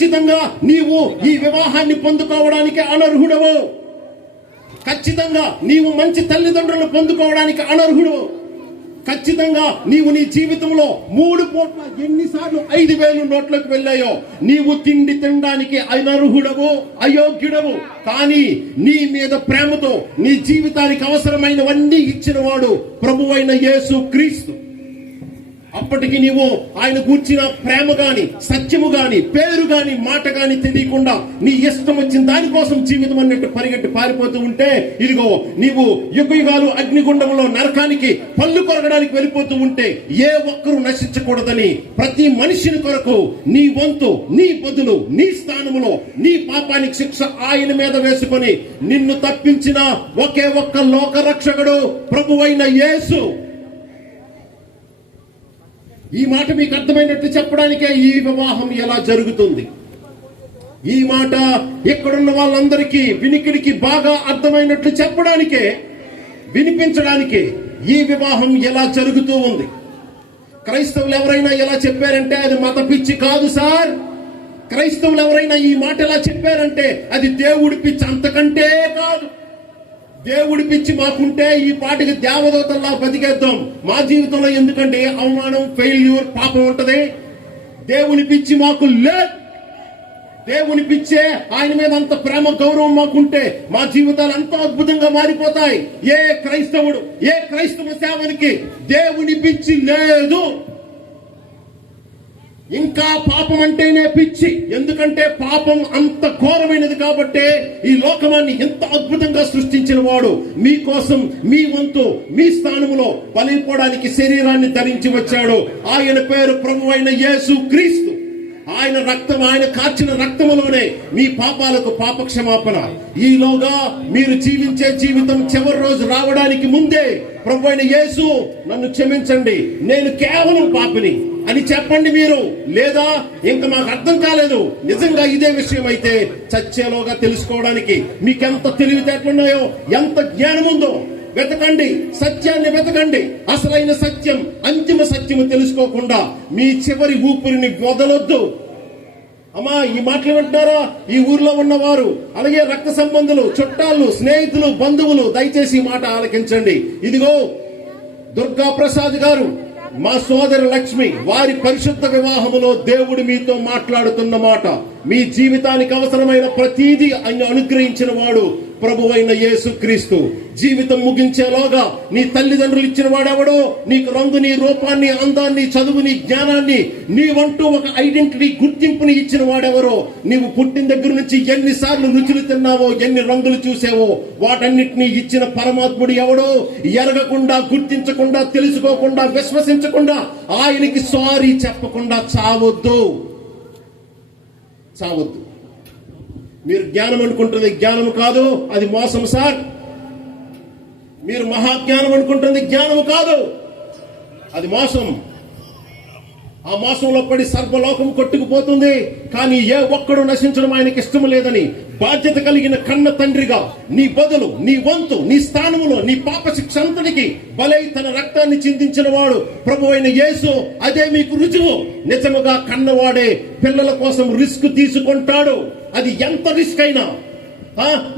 ఖచ్చితంగా నీవు ఈ వివాహాన్ని పొందుకోవడానికి అనర్హుడవు. ఖచ్చితంగా నీవు మంచి తల్లిదండ్రులను పొందుకోవడానికి అనర్హుడు. ఖచ్చితంగా నీవు నీ జీవితంలో 3 పూట్ల ఎన్నిసార్లు 5,000 నోట్లకు వెళ్ళాయో నీవు తిండి తినడానికి అనర్హుడవు, అయోగ్యుడవు. కానీ నీ మీద ప్రేమతో నీ జీవితానికి అవసరమైనవన్నీ ఇచ్చిన వాడు ప్రభువైన యేసు క్రీస్తు. అప్పటికి నీవు ఆయన కూర్చిన ప్రేమ గాని, సత్యము గాని, పేరు గాని, మాట గాని తెలియకుండా నీ ఇష్టం వచ్చిన దానికోసం జీవితం అన్నట్టు పరిగెట్టి పారిపోతూ ఉంటే, ఇదిగో నీవు యుగయుగాలు అగ్నిగుండంలో నరకానికి పళ్ళు కొరగడానికి వెళ్ళిపోతూ ఉంటే, ఏ ఒక్కరూ నశించకూడదని ప్రతి మనిషిని కొరకు నీ వంతు, నీ బదులు, నీ స్థానములో నీ పాపానికి శిక్ష ఆయన మీద వేసుకొని నిన్ను తప్పించిన ఒకే ఒక్క లోక రక్షకుడు ప్రభువైన యేసు. ఈ మాట మీకు అర్థమైనట్టు చెప్పడానికే ఈ వివాహం ఎలా జరుగుతుంది. ఈ మాట ఎక్కడున్న వాళ్ళందరికీ వినికిడికి బాగా అర్థమైనట్లు చెప్పడానికే, వినిపించడానికే ఈ వివాహం ఎలా జరుగుతూ ఉంది. క్రైస్తవులు ఎవరైనా ఎలా చెప్పారంటే అది మత పిచ్చి కాదు సార్. క్రైస్తవులు ఎవరైనా ఈ మాట ఎలా చెప్పారంటే అది దేవుడి పిచ్చి, అంతకంటే కాదు. దేవుడి పిచ్చి మాకుంటే ఈ పాటికి దేవదూతల్లా బతికేద్దాం. మా జీవితంలో ఎందుకంటే అవమానం, ఫెయిల్యూర్, పాపం ఉంటది. దేవుని పిచ్చి మాకు లేదు. దేవుని పిచ్చే, ఆయన మీద అంత ప్రేమ, గౌరవం మాకుంటే మా జీవితాలు అంత అద్భుతంగా మారిపోతాయి. ఏ క్రైస్తవుడు, ఏ క్రైస్తవ సేవనికి దేవుని పిచ్చి లేదు. ఇంకా పాపం అంటేనే పిచ్చి. ఎందుకంటే పాపం అంత ఘోరమైనది కాబట్టి ఈ లోకమాన్ని ఎంత అద్భుతంగా సృష్టించిన వాడు మీకోసం, మీ వంతు, మీ స్థానంలో బలైపోవడానికి శరీరాన్ని ధరించి వచ్చాడు. ఆయన పేరు ప్రభువైన యేసు క్రీస్తు. ఆయన రక్తం, ఆయన కార్చిన రక్తములోనే మీ పాపాలకు పాప క్షమాపణ. ఈలోగా మీరు జీవించే జీవితం చివరి రోజు రావడానికి ముందే ప్రభువైన యేసు, నన్ను క్షమించండి, నేను కేవలం పాపిని అని చెప్పండి మీరు. లేదా ఇంకా మాకు అర్థం కాలేదు, నిజంగా ఇదే విషయం అయితే చచ్చేలోగా తెలుసుకోవడానికి మీకెంత తెలివితేటలున్నాయో, ఎంత జ్ఞానం ఉందో వెతకండి, సత్యాన్ని వెతకండి. అసలైన సత్యం, అంతిమ సత్యము తెలుసుకోకుండా మీ చివరి ఊపిరిని వదలొద్దు. అమ్మా, ఈ మాటలు వింటారా ఈ ఊర్లో ఉన్నవారు, అలాగే రక్త సంబంధులు, చుట్టాలు, స్నేహితులు, బంధువులు, దయచేసి ఈ మాట ఆలకించండి. ఇదిగో దుర్గా ప్రసాద్ గారు, మా సోదరి లక్ష్మి, వారి పరిశుద్ధ వివాహములో దేవుడు మీతో మాట్లాడుతున్న మాట. మీ జీవితానికి అవసరమైన ప్రతీది ఆయన అనుగ్రహించిన వాడు ప్రభువైన యేసు క్రీస్తు. జీవితం ముగించేలోగా నీ తల్లిదండ్రులు ఇచ్చిన వాడెవడో, నీకు రంగుని, రూపాన్ని, అందాన్ని, చదువుని, జ్ఞానాన్ని, నీవంటూ ఒక ఐడెంటిటీ, గుర్తింపుని ఇచ్చిన వాడెవరో, నీవు పుట్టిన దగ్గర నుంచి ఎన్నిసార్లు రుచులు తిన్నావో, ఎన్ని రంగులు చూసావో, వాటన్నిటినీ ఇచ్చిన పరమాత్ముడు ఎవడో, ఎరగకుండా, గుర్తించకుండా, తెలుసుకోకుండా, విశ్వసించకుండా, ఆయనకి సారీ చెప్పకుండా చావొద్దు. మీరు జ్ఞానం అనుకుంటుంది జ్ఞానం కాదు, అది మోసం సార్. మీరు మహాజ్ఞానం అనుకుంటుంది జ్ఞానం కాదు, అది మోసం. ఆ మోసంలో పడి సర్వలోకం కొట్టుకుపోతుంది. కానీ ఏ ఒక్కడు నశించడం ఆయనకి ఇష్టం లేదని బాధ్యత కలిగిన కన్న తండ్రిగా నీ బదులు, నీ వంతు, నీ స్థానములో నీ పాప శిక్ష అంతటికి బలై తన రక్తాన్ని చిందించిన వాడు ప్రభువైన యేసు. అదే మీకు రుజువు. నిజముగా కన్నవాడే పిల్లల కోసం రిస్క్ తీసుకుంటాడు. అది ఎంత రిస్క్ అయినా.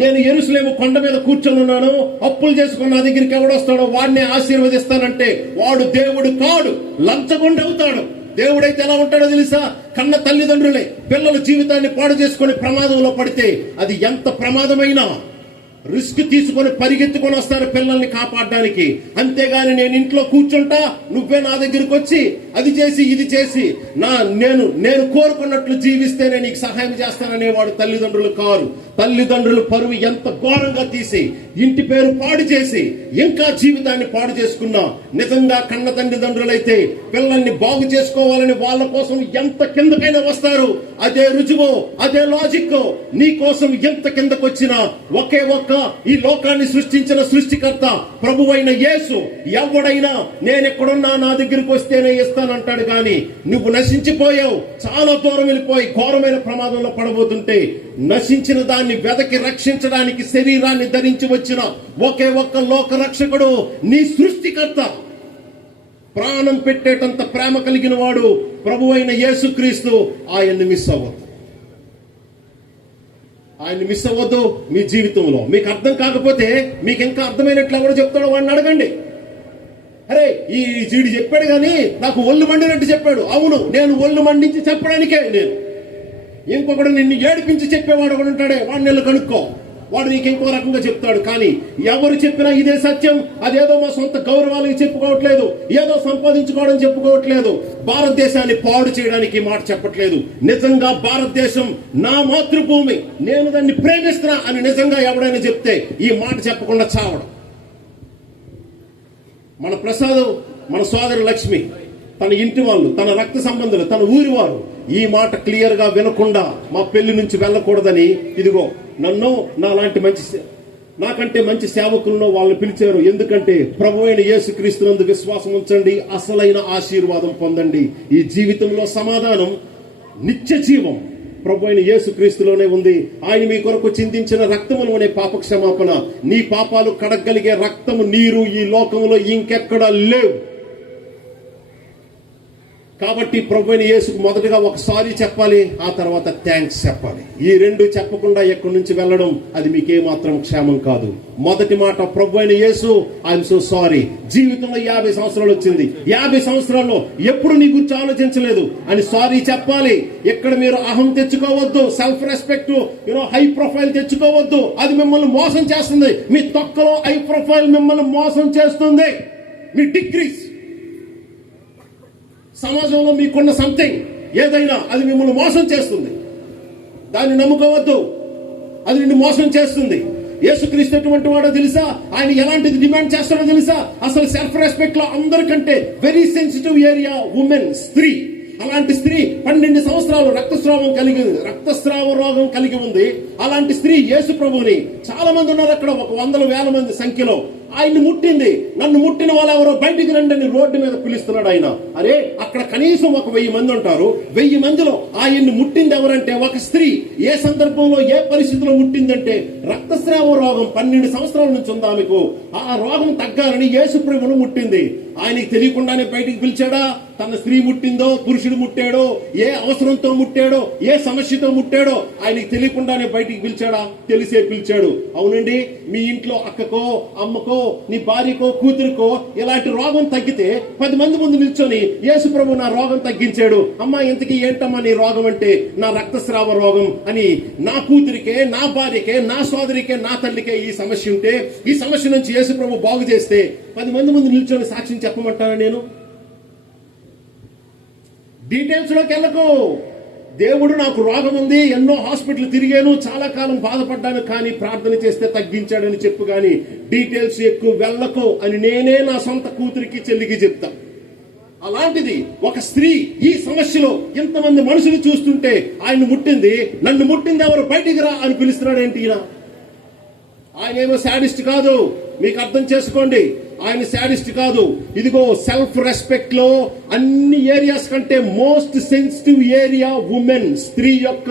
నేను యెరూషలేము కొండ మీద కూర్చొని ఉన్నాను, అప్పులు చేసుకుని నా దగ్గరికి ఎవడొస్తాడో వాడిని ఆశీర్వదిస్తానంటే వాడు దేవుడు కాడు, లంచగొండి అవుతాడు. దేవుడైతే ఎలా ఉంటాడో తెలుసా? కన్న తల్లిదండ్రులే పిల్లల జీవితాన్ని పాడు చేసుకుని ప్రమాదంలో పడితే అది ఎంత ప్రమాదమైనా రిస్క్ తీసుకొని పరిగెత్తుకొని వస్తారు పిల్లల్ని కాపాడడానికి. అంతేగాని నేను ఇంట్లో కూర్చుంటా, నువ్వే నా దగ్గరికి వచ్చి అది చేసి ఇది చేసి నేను కోరుకున్నట్లు జీవిస్తేనే నీకు సహాయం చేస్తాననేవాడు తల్లిదండ్రులు కారు. తల్లిదండ్రులు పరువు ఎంత ఘోరంగా తీసి ఇంటి పేరు పాడు చేసి ఇంకా జీవితాన్ని పాడు చేసుకున్నా, నిజంగా కన్న తల్లిదండ్రులైతే పిల్లల్ని బాగు చేసుకోవాలని వాళ్ళ కోసం ఎంత కిందకైనా వస్తారు. అదే రుజువు, అదే లాజిక్. నీ కోసం ఎంత కిందకొచ్చినా ఒకే ఒక్క ఈ లోకాన్ని సృష్టించిన సృష్టికర్త ప్రభువైన యేసు ఎవడైనా నేనెక్కడున్నా నా దగ్గరికి వస్తేనే ఇస్తానంటాడు. గాని నువ్వు నశించిపోయావు, చాలా దూరం వెళ్ళిపోయి ఘోరమైన ప్రమాదంలో పడబోతుంటే నశించిన దాన్ని వెదకి రక్షించడానికి శరీరాన్ని ధరించి వచ్చిన ఒకే ఒక్క లోక రక్షకుడు నీ సృష్టికర్త. ప్రాణం పెట్టేటంత ప్రేమ కలిగిన వాడు ప్రభువైన యేసుక్రీస్తు. ఆయన్ని మిస్ అవ్వదు. ఆయన్ని మిస్ అవ్వద్దు మీ జీవితంలో. మీకు అర్థం కాకపోతే, మీకు ఇంకా అర్థమైనట్లు ఎవరు చెప్తాడో వాడిని అడగండి. అరే ఈ జీడి చెప్పాడు కానీ నాకు ఒళ్ళు మండినట్టు చెప్పాడు. అవును, నేను ఒళ్ళు మండించి చెప్పడానికే నేను. ఇంకొకడు నిన్ను ఏడిపించి చెప్పేవాడు ఒకడు ఉంటాడే, వాడిని నెల కనుక్కో, వాడు నీకు ఇంకో రకంగా చెప్తాడు. కానీ ఎవరు చెప్పినా ఇదే సత్యం. అదేదో మా సొంత గౌరవాలకు చెప్పుకోవట్లేదు, ఏదో సంపాదించుకోవడం చెప్పుకోవట్లేదు, భారతదేశాన్ని పాడు చేయడానికి మాట చెప్పట్లేదు. నిజంగా భారతదేశం నా మాతృభూమి, నేను దాన్ని ప్రేమిస్తున్నా అని నిజంగా ఎవడైనా చెప్తే ఈ మాట చెప్పకుండా చావడం. మన ప్రసాద్, మన సోదరు లక్ష్మి, తన ఇంటి వాళ్ళు, తన రక్త సంబంధులు, తన ఊరి వారు ఈ మాట క్లియర్ గా వినకుండా మా పెళ్లి నుంచి వెళ్ళకూడదని ఇదిగో నన్ను నాకంటే మంచి సేవకులను వాళ్ళు పిలిచారు. ఎందుకంటే ప్రభువైన యేసుక్రీస్తునందు విశ్వాసం ఉంచండి, అసలైన ఆశీర్వాదం పొందండి. ఈ జీవితంలో సమాధానం, నిత్య జీవం ప్రభువైన యేసుక్రీస్తులోనే ఉంది. ఆయన మీ కొరకు చిందించిన రక్తములోనే పాప క్షమాపణ. నీ పాపాలు కడగలిగే రక్తము, నీరు ఈ లోకంలో ఇంకెక్కడా లేవు. కాబట్టి ప్రభువైన యేసుకు మొదటగా ఒకసారి చెప్పాలి, ఆ తర్వాత థ్యాంక్స్ చెప్పాలి. ఈ రెండు చెప్పకుండా ఎక్కడి నుంచి వెళ్ళడం అది మీకేమాత్రం క్షేమం కాదు. మొదటి మాట, ప్రభువైన యేసు ఐఎమ్ సో సారీ. జీవితంలో 50 సంవత్సరాలు వచ్చింది, 50 సంవత్సరాల్లో ఎప్పుడు నీ గురించి ఆలోచించలేదు అని సారీ చెప్పాలి. ఇక్కడ మీరు అహం తెచ్చుకోవద్దు, సెల్ఫ్ రెస్పెక్ట్, హై ప్రొఫైల్ తెచ్చుకోవద్దు. అది మిమ్మల్ని మోసం చేస్తుంది. మీ తొక్కలో హై ప్రొఫైల్ మిమ్మల్ని మోసం చేస్తుంది. మీ డిగ్రీస్, సమాజంలో మీకున్న సంథింగ్ ఏదైనా అది మిమ్మల్ని మోసం చేస్తుంది. దాన్ని నమ్ముకోవద్దు, అది నిన్ను మోసం చేస్తుంది. యేసుక్రీస్తు ఎటువంటి వాడో తెలుసా? ఆయన ఎలాంటిది డిమాండ్ చేస్తాడో తెలుసా? అసలు సెల్ఫ్ రెస్పెక్ట్ లో అందరికంటే వెరీ సెన్సిటివ్ ఏరియా ఉమెన్, స్త్రీ. అలాంటి స్త్రీ 12 సంవత్సరాలు రక్తస్రావ రోగం కలిగి ఉంది. అలాంటి స్త్రీ యేసు ప్రభువుని, చాలా మంది ఉన్నారు అక్కడ, 100,000 మంది సంఖ్యలో, ఆయన్ని ముట్టింది. నన్ను ముట్టిన వాళ్ళు ఎవరో బయటికి రండి అని రోడ్డు మీద పిలుస్తున్నాడు ఆయన. అరే అక్కడ కనీసం 1000 మంది ఉంటారు. 1000 మందిలో ఆయన్ని ముట్టింది ఎవరంటే ఒక స్త్రీ. ఏ సందర్భంలో, ఏ పరిస్థితిలో ముట్టిందంటే రక్తస్రావ రోగం 12 సంవత్సరాల నుంచి ఉంది ఆమెకు. ఆ రోగం తగ్గాలని యేసు ప్రభువును ముట్టింది. ఆయనకి తెలియకుండానే బయటికి పిలిచాడా? తన స్త్రీ ముట్టిందో, పురుషుడు ముట్టాడో, ఏ అవసరంతో ముట్టాడో, ఏ సమస్యతో ముట్టాడో ఆయనకి తెలియకుండానే బయటికి పిలిచాడా? తెలిసే పిలిచాడు. అవునండి, మీ ఇంట్లో అక్కకో, అమ్మకో, నీ భార్యకో, కూతురికో ఇలాంటి రోగం తగ్గితే 10 మంది ముందు నిల్చొని యేసు ప్రభు నా రోగం తగ్గించాడు. అమ్మా ఇంతకీ ఏంటమ్మా నీ రోగం అంటే, నా రక్తస్రావ రోగం అని, నా కూతురికే, నా భార్యకే, నా సోదరికే, నా తల్లికే ఈ సమస్య ఉంటే, ఈ సమస్య నుంచి యేసు ప్రభు బాగు చేస్తే 10 మంది ముందు నిల్చొని సాక్ష్యం చెప్పమంటానా? నేను డీటెయిల్స్ లోకి వెళ్ళకు. దేవుడు నాకు రోగం ఉంది, ఎన్నో హాస్పిటల్ తిరిగాను, చాలా కాలం బాధపడ్డాను, కానీ ప్రార్థన చేస్తే తగ్గించాడని చెప్పు, కానీ డీటెయిల్స్ ఎక్కువ వెళ్ళకు అని నేనే నా సొంత కూతురికి, చెల్లికి చెప్తా. అలాంటిది ఒక స్త్రీ ఈ సమస్యలో ఇంతమంది మనుషులు చూస్తుంటే ఆయన ముట్టింది, నన్ను ముట్టింది ఎవరు, బయటికి రా అని పిలుస్తున్నాడు ఏంటి? ఆయన ఏమో శాడిస్ట్ కాదు, మీకు అర్థం చేసుకోండి. ఆయన శాడిస్ట్ కాదు. ఇదిగో సెల్ఫ్ రెస్పెక్ట్ లో అన్ని ఏరియాస్ కంటే మోస్ట్ సెన్సిటివ్ ఏరియా ఉమెన్, స్త్రీ యొక్క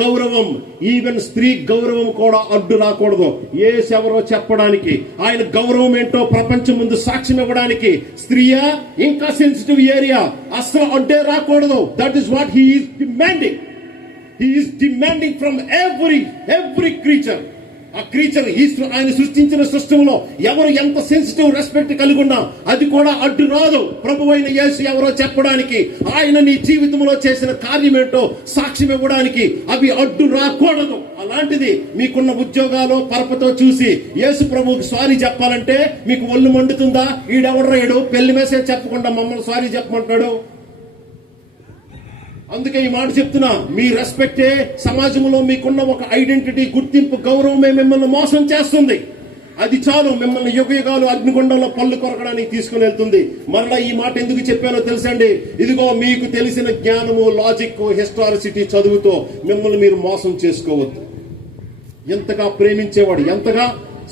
గౌరవం. ఈవెన్ స్త్రీ గౌరవం కూడా అడ్డు రాకూడదు. ఎవరో చెప్పడానికి, ఆయన గౌరవం ఏంటో ప్రపంచం ముందు సాక్ష్యం ఇవ్వడానికి స్త్రీయా ఇంకా సెన్సిటివ్ ఏరియా, అసలు అడ్డే రాకూడదు. That is what he is demanding. He is demanding from every creature. ఆ క్రీచర్, ఆయన సృష్టించిన సృష్టిలో ఎవరు ఎంత సెన్సిటివ్ రెస్పెక్ట్ కలిగి ఉన్నా అది కూడా అడ్డు రాదు. ప్రభువైన యేసు ఎవరో చెప్పడానికి, ఆయన నీ జీవితంలో చేసిన కార్యమేంటో సాక్ష్యం ఇవ్వడానికి అవి అడ్డు రాకూడదు. అలాంటిది మీకున్న ఉద్యోగాలు పరపతో చూసి యేసు ప్రభువుకి సారీ చెప్పాలంటే మీకు ఒళ్ళు మండుతుందా? ఈడెవడ్రాడు పెళ్లి మెసేజ్ చెప్పకుండా మమ్మల్ని సారీ చెప్పమంటాడు. అందుకే ఈ మాట చెప్తున్నా, మీ రెస్పెక్టే సమాజంలో మీకున్న ఒక ఐడెంటిటీ, గుర్తింపు, గౌరవమే మిమ్మల్ని మోసం చేస్తుంది. అది చాలు మిమ్మల్ని యుగయుగాలు అగ్నిగుండంలో పళ్ళు కొరకడానికి తీసుకుని వెళ్తుంది. మరలా ఈ మాట ఎందుకు చెప్పానో తెలుసండి? ఇదిగో మీకు తెలిసిన జ్ఞానము, లాజిక్, హిస్టారిసిటీ చదువుతో మిమ్మల్ని మీరు మోసం చేసుకోవద్దు. ఎంతగా ప్రేమించేవాడు, ఎంతగా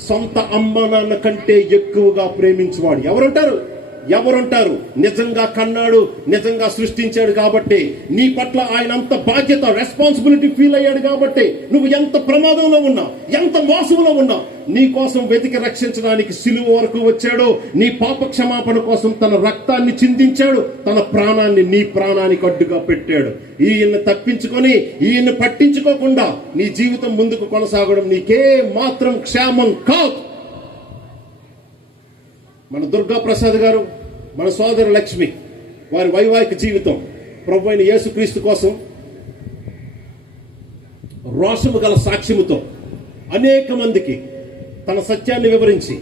సొంత అమ్మ నాన్న కంటే ఎక్కువగా ప్రేమించేవాడు ఎవరుంటారు? నిజంగా కన్నాడు, నిజంగా సృష్టించాడు కాబట్టి, నీ పట్ల ఆయన అంత బాధ్యత, రెస్పాన్సిబిలిటీ ఫీల్ అయ్యాడు కాబట్టి, నువ్వు ఎంత ప్రమాదంలో ఉన్నా, ఎంత మోసంలో ఉన్నా నీ కోసం వెతికి రక్షించడానికి సిలువ వరకు వచ్చాడు. నీ పాప క్షమాపణ కోసం తన రక్తాన్ని చిందించాడు. తన ప్రాణాన్ని నీ ప్రాణానికి అడ్డుగా పెట్టాడు. ఈయన్ని తప్పించుకొని ఈయన్ని పట్టించుకోకుండా నీ జీవితం ముందుకు కొనసాగడం నీకే మాత్రం క్షేమం కాదు. మన దుర్గా ప్రసాద్ గారు, మన సోదరు లక్ష్మి, వారి వైవాహిక జీవితం ప్రభు అయిన యేసుక్రీస్తు కోసం రోషము గల సాక్ష్యముతో అనేక మందికి తన సత్యాన్ని వివరించి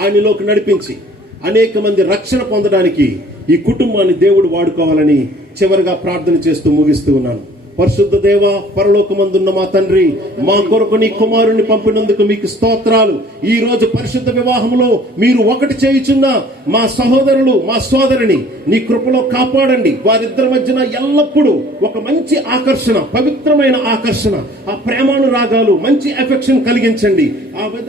ఆయనలోకి నడిపించి అనేక మంది రక్షణ పొందడానికి ఈ కుటుంబాన్ని దేవుడు వాడుకోవాలని చివరిగా ప్రార్థన చేస్తూ ముగిస్తూ ఉన్నాను. పరిశుద్ధ దేవ, పరలోకమందున్న మా తండ్రి, మా కొరకు నీ కుమారుని పంపినందుకు మీకు స్తోత్రాలు. ఈ రోజు పరిశుద్ధ వివాహంలో మీరు ఒకటి చేయుచున్న మా సహోదరులు, మా సోదరిని నీ కృపలో కాపాడండి. వారిద్దరి మధ్యన ఎల్లప్పుడూ ఒక మంచి ఆకర్షణ, పవిత్రమైన ఆకర్షణ, ఆ ప్రేమానురాగాలు, మంచి ఎఫెక్షన్ కలిగించండి.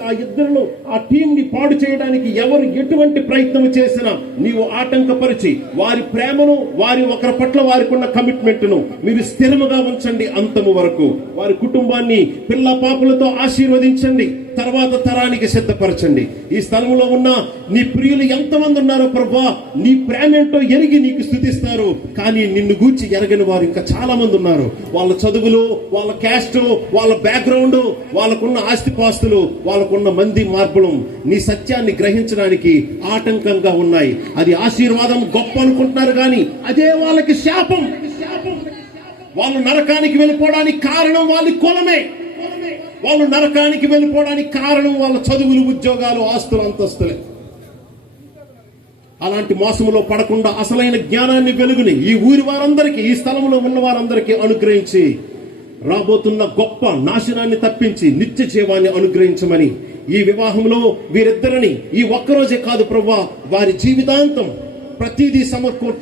ఆ ఇద్దరిలో ఆ టీం ని పాడు చేయడానికి ఎవరు ఎటువంటి ప్రయత్నం చేసినా నీవు ఆటంకపరిచి వారి ప్రేమను, వారి ఒకరి పట్ల వారికి ఉన్న కమిట్మెంట్ ను మీరు స్థిరముగా ఉంచండి. అంతము వరకు వారి కుటుంబాన్ని పిల్ల పాపలతో ఆశీర్వదించండి. తర్వాత తరానికి సిద్ధపరచండి. ఈ స్థలంలో ఉన్న నీ ప్రియులు ఎంతమంది ఉన్నారో ప్రభువా, నీ ప్రేమేంటో ఎరిగి నీకు స్తుతిస్తారు. కానీ నిన్ను గూర్చి ఎరగని వారు ఇంకా చాలా మంది ఉన్నారు. వాళ్ళ చదువులు, వాళ్ళ క్యాస్ట్, వాళ్ళ బ్యాక్గ్రౌండ్, వాళ్ళకున్న ఆస్తిపాస్తులు, వాళ్ళకున్న మంది మార్పులు నీ సత్యాన్ని గ్రహించడానికి ఆటంకంగా ఉన్నాయి. అది ఆశీర్వాదం గొప్ప అనుకుంటున్నారు, కానీ అదే వాళ్ళకి శాపం. వాళ్ళు నరకానికి వెళ్ళిపోవడానికి కారణం వాళ్ళ కులమే. వాళ్ళు నరకానికి వెళ్ళిపోవడానికి కారణం వాళ్ళ చదువులు, ఉద్యోగాలు, ఆస్తులు, అంతస్తులే. అలాంటి మోసములో పడకుండా అసలైన జ్ఞానాన్ని, వెలుగుని ఈ ఊరి వారందరికీ, ఈ స్థలంలో ఉన్న వారందరికీ అనుగ్రహించి రాబోతున్న గొప్ప నాశనాన్ని తప్పించి నిత్య జీవాన్ని అనుగ్రహించమని ఈ వివాహంలో వీరిద్దరిని ఈ ఒక్కరోజే కాదు ప్రభువా, వారి జీవితాంతం ప్రతిదీ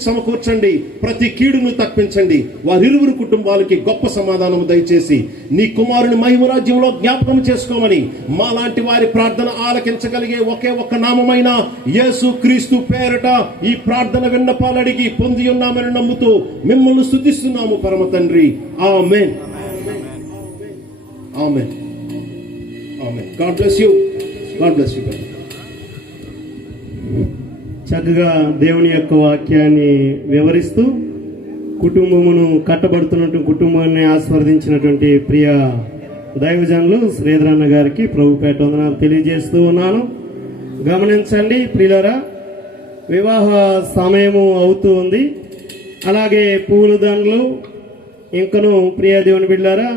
సమకూర్చండి. ప్రతి కీడును తప్పించండి. వారిరువురు కుటుంబాలకి గొప్ప సమాధానం దయచేసి నీ కుమారుని మహిమరాజ్యంలో జ్ఞాపకం చేసుకోమని మాలాంటి వారి ప్రార్థన ఆలకించగలిగే ఒకే ఒక్క నామమైన యేసు క్రీస్తు పేరట ఈ ప్రార్థన విన్నపాలు అడిగి పొంది ఉన్నామని నమ్ముతూ మిమ్మల్ని స్తుతిస్తున్నాము పరమ తండ్రి. Amen. Amen. Amen. God bless you. God bless you. చక్కగా దేవుని యొక్క వాక్యాన్ని వివరిస్తూ కుటుంబమును కట్టబడుతున్నటువంటి కుటుంబాన్ని ఆస్వాదించినటువంటి ప్రియ దైవజనులు శ్రీధరన్న గారికి ప్రభుపేట వందనాలు తెలియజేస్తూ ఉన్నాను. గమనించండి ప్రియులారా, వివాహ సమయము అవుతూ ఉంది. అలాగే పూలు దండలు, ఇంకను ప్రియ దేవుని బిడ్డలారా,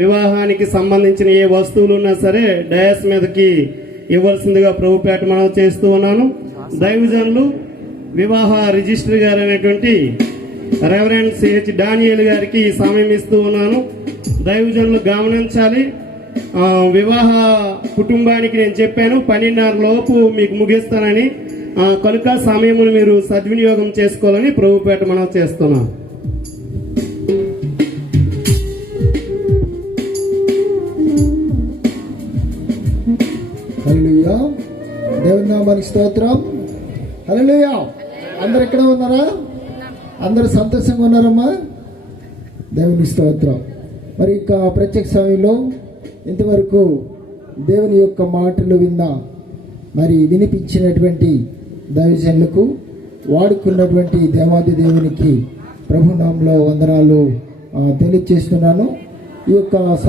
వివాహానికి సంబంధించిన ఏ వస్తువులు ఉన్నా సరే డయాస్ మీదకి ఇవ్వాల్సిందిగా ప్రభుపేట మనం చేస్తూ ఉన్నాను. దైవజనులు వివాహ రిజిస్టర్ గారు అయినటువంటి రెవరెండ్ సిహెచ్ డానియేల్ గారికి ఈ సమయం ఇస్తూ ఉన్నాను. దైవజనులు గమనించాలి, వివాహ కుటుంబానికి నేను చెప్పాను 12:30 లోపు మీకు ముగిస్తానని. కనుక సమయమును మీరు సద్వినియోగం చేసుకోవాలని ప్రభుపేట మనం చేస్తున్నాం. హల్లెలూయా. దేవుని నామానికి స్తోత్రం. హల్లెలూయా. అందరు ఎక్కడ ఉన్నారా? అందరూ సంతోషంగా ఉన్నారమ్మా? దేవుని స్తోత్రం. మరి ఇక ప్రత్యేక సమయంలో ఇంతవరకు దేవుని యొక్క మాటలు మరి వినిపించినటువంటి దైవజనులకు, వాడుకున్నటువంటి దేవాది దేవునికి ప్రభునామంలో వందనాలు తెలియజేస్తున్నాను. ఈ యొక్క